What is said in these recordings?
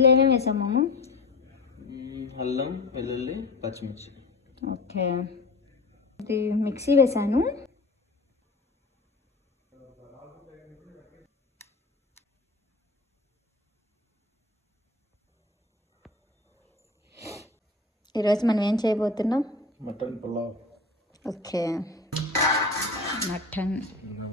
ఇందులో ఏమేమి వేసాము? అల్లం, వెల్లుల్లి, పచ్చిమిర్చి. ఓకే, ఇది మిక్సీ వేసాను. ఈరోజు మనం ఏం చేయబోతున్నాం? మటన్ పులావ్. Okay, mutton.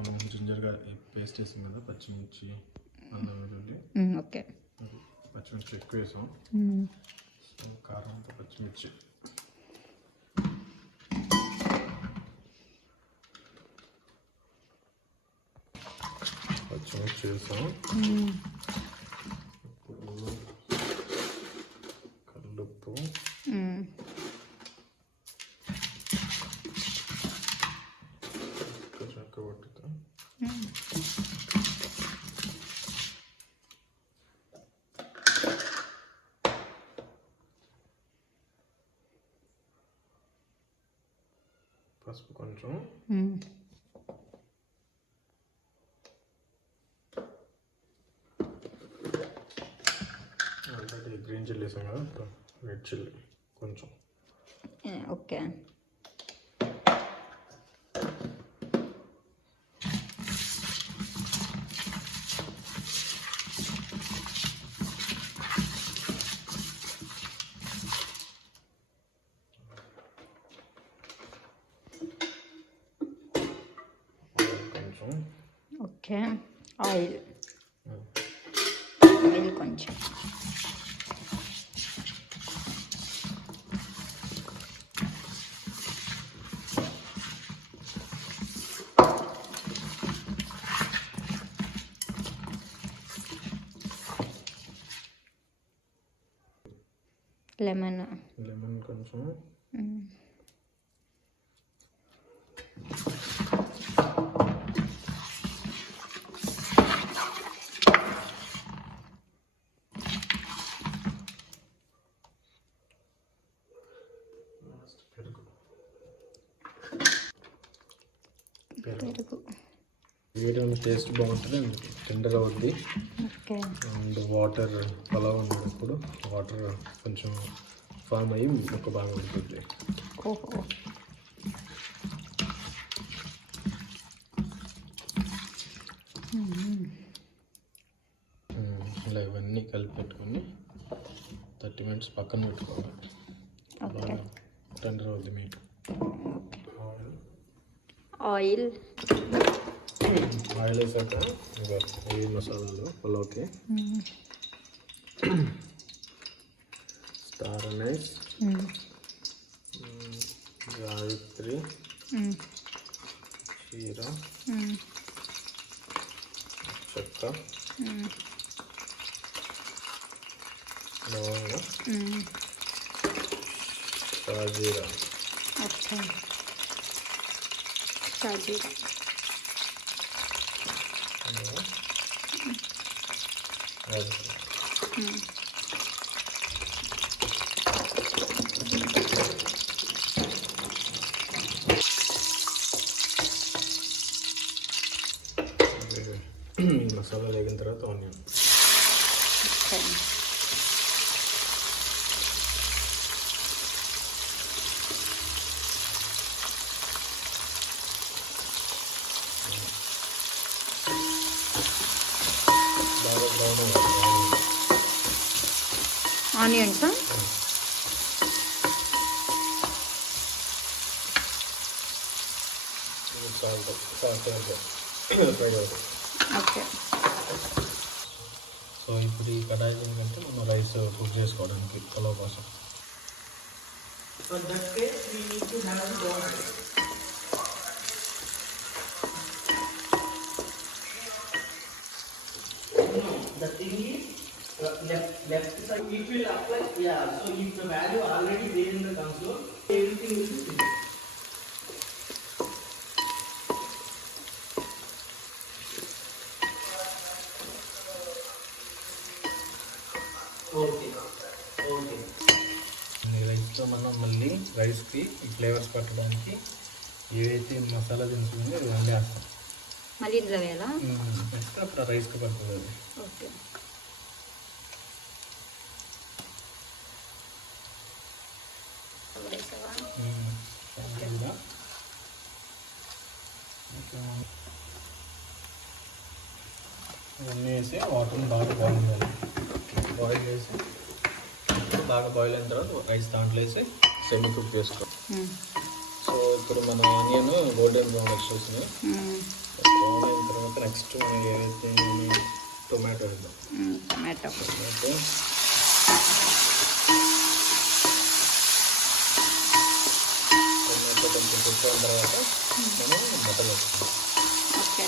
మనం జింజర్ గార్లిక్ పేస్ట్ వేసాం కదా, పచ్చిమిర్చి, అల్లం, వెల్లుల్లి. ఓకే, పచ్చిమిర్చి ఎక్కువ వేసాం. సో కారంతో పచ్చిమిర్చి. పచ్చిమిర్చి వేసాం. ఇప్పుడు కల్లుప్పు, చెక్కబట్టుతాం. పసుపు కొంచెం. ఆల్రెడీ గ్రీన్ చిల్లీ వేసాం కదా, రెడ్ చిల్లీ కొంచెం. Okay, okay. ఆయిల్ కొంచెం. లెమన్ కొంచెం. పెరుగు. వేయడం టేస్ట్ బాగుంటుంది, టెండర్ అవుద్ది. ఓకే, అండ్ వాటర్ పలావ్ ఉన్నప్పుడు వాటర్ కొంచెం ఫామ్ అయ్యి ఒక బాగా ఉంటుంది. ఓహో, ఇలా ఇవన్నీ కలిపి పెట్టుకొని 30 minutes పక్కన పెట్టుకోవాలి. బాగా టెండర్ అవుద్ది మీట్. ఆయిల్ వేసాక ఇంకా ఈ మసాలాలు పులావ్కి స్టార్ అనైస్, గాయత్రి, చీర, చెక్క, లవంగ, షాజీరా. ఓకే, షాజీరా. మసాలా వేగిన తర్వాత ఆనియన్. Onions okay. సో ఇప్పుడు ఈ కడాయి ఏంటంటే మనం రైస్ కుక్ చేసుకోవడానికి పులావ్ కోసం. The thing is left side it will apply. Yeah, so if the value already there in the console, everything will be fixed. Okay. రైస్తో మనం మళ్ళీ రైస్కి ఈ ఫ్లేవర్స్ పట్టడానికి ఏవైతే మసాలా దినుసులు ఇవన్నీ వేస్తాం. మళ్ళీ ఇందులో వేయాలా? వేస్తే అప్పుడు రైస్కి పడుతుంది అది. ఓకే, వేసావా? ఇంకా ఇవన్నీ వేసి వాటర్ని బాగా బాయిల్ చేయాలి. బాయిల్ చేసి బాగా బాయిల్ అయిన తర్వాత రైస్ దాంట్లో వేసి సెమీ కుక్ చేసుకో. సో ఇప్పుడు మన ఆనియన్ గోల్డెన్ బ్రౌన్ వచ్చేసింది. బ్రౌన్ అయిన తర్వాత నెక్స్ట్ మనం ఏవైతే టొమాటో వేద్దాం. టొమాటో కొంచెం కుక్ అయిన తర్వాత మనం మటన్ వేస్తాం. ఓకే,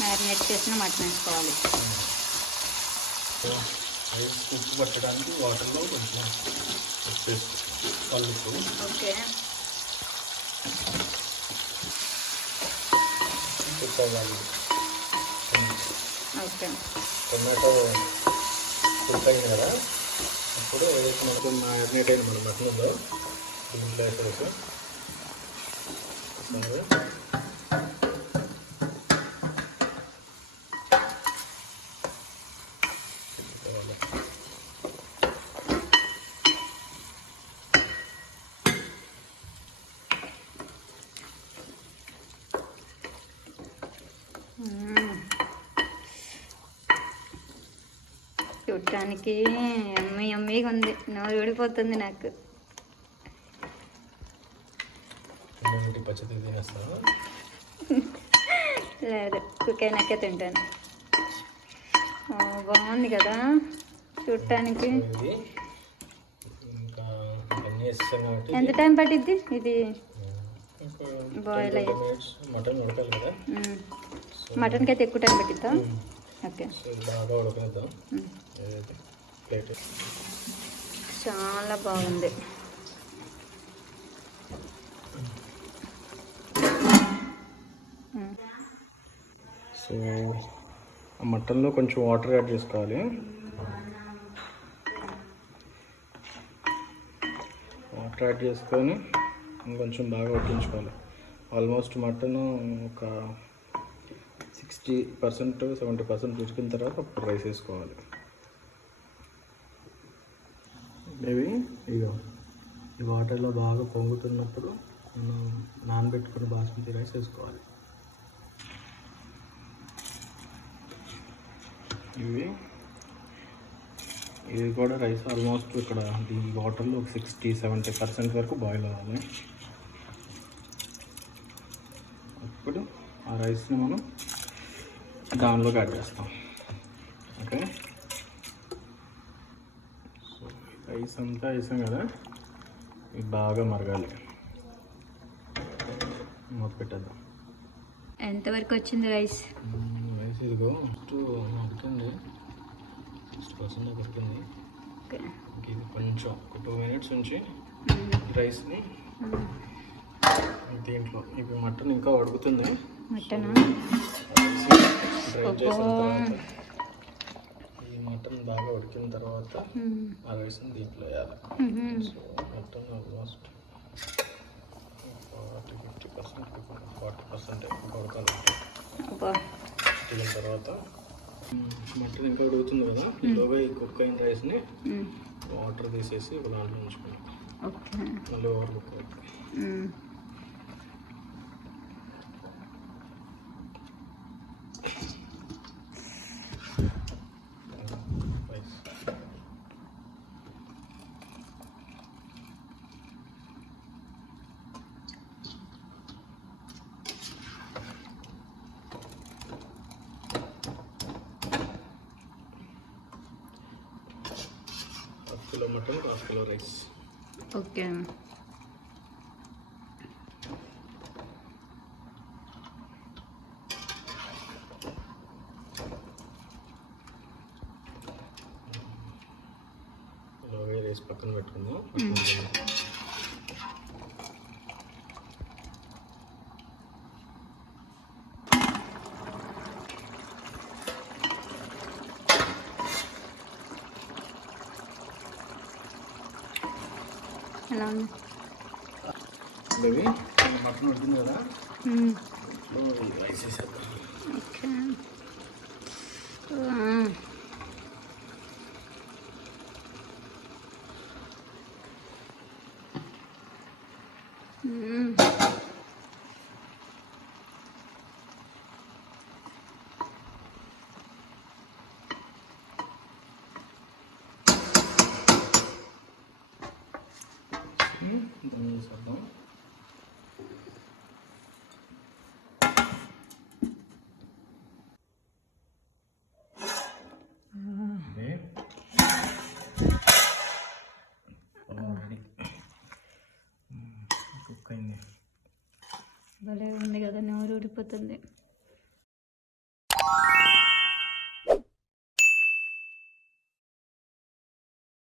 మ్యారినేట్ చేసిన మటన్ వేసుకోవాలి. రైస్ ఉప్పు పట్టడానికి వాటర్లో కొంచెం ఉప్పు కలుపు. ఓకే, కుక్ అవ్వాలి. ఓకే, టొమాటో కుక్ అయింది కదా, అప్పుడు ఏదైతే మనకు మ్యారినేట్ అయిన మన మటన్ ఉందో దీంట్లో వేసేసి చూడటానికి అమ్మీగా ఉంది, నోరు ఊడిపోతుంది నాకు. పచ్చడి తినేస్తాను. లేదు, కుక్ అయినాకే తింటాను. బాగుంది కదా చూడటానికి. ఇంకా అన్నీ వేస్తాం కాబట్టి ఎంత టైం పట్టిద్ది ఇది బాయిల్ అయ్యి? మటన్ ఉడకాలి కదా, మటన్కి అయితే ఎక్కువ టైం పట్టిద్దా? ఓకే, బాగా ఉడకనిద్దాం. ప్లేట్ చాలా బాగుంది. సో ఆ మటన్లో కొంచెం వాటర్ యాడ్ చేసుకోవాలి. వాటర్ యాడ్ చేసుకొని ఇంకొంచెం బాగా ఉడికించుకోవాలి. ఆల్మోస్ట్ మటన్ ఒక 60% 70% ఉడికిన తర్వాత అప్పుడు రైస్ వేసుకోవాలి. మేబీ ఇగో ఈ వాటర్లో బాగా పొంగుతున్నప్పుడు మనం నానబెట్టుకుని బాస్మతి రైస్ వేసుకోవాలి. ఇది కూడా రైస్ ఆల్మోస్ట్ ఇక్కడ ఈ వాటర్లో ఒక 60-70% వరకు బాయిల్ అవ్వాలి. అప్పుడు ఆ రైస్ని మనం దానిలోకి యాడ్ చేస్తాం. ఓకే, సో రైస్ అంతా వేసాం కదా, ఇది బాగా మరగాలి. మూత పెట్టేద్దాం. ఎంతవరకు వచ్చింది రైస్? రైస్ ఇదిగో ఉడికింది, 60% ఉడికింది. ఇది కొంచెం ఒక 2 minutes ఉంచి రైస్ని దీంట్లో ఇప్పుడు మటన్ ఇంకా ఉడుకుతుంది. మటన్ డ్రై చేసిన తర్వాత ఈ మటన్ బాగా ఉడికిన తర్వాత ఆ రైస్ని దీంట్లో వేయాలి. సో మటన్ ఆల్మోస్ట్ 40% ఇంకా ఉడకాలి. ఉడికిన తర్వాత మటన్ ఇంకా ఉడుకుతుంది కదా, ఈలోగా ఈ కుక్ అయిన రైస్ని వాటర్ తీసేసి ఒక దాంట్లో ఉంచుకోవాలి. మళ్ళీ ఓవర్ కుక్ అవుతుంది. Kilo mutton 1/2 kilo rice. Okay, అలాగే రైస్ పక్కన పెట్టుకుందాం. ఎలా ఉంది బేబీ? మటన్ ఉడికింది కదా, రైస్ వేసేద్దాం. ఓకే, దమ్ చేసేద్దాం. భలే ఉంది కదా, నోరు ఊడిపోతుంది.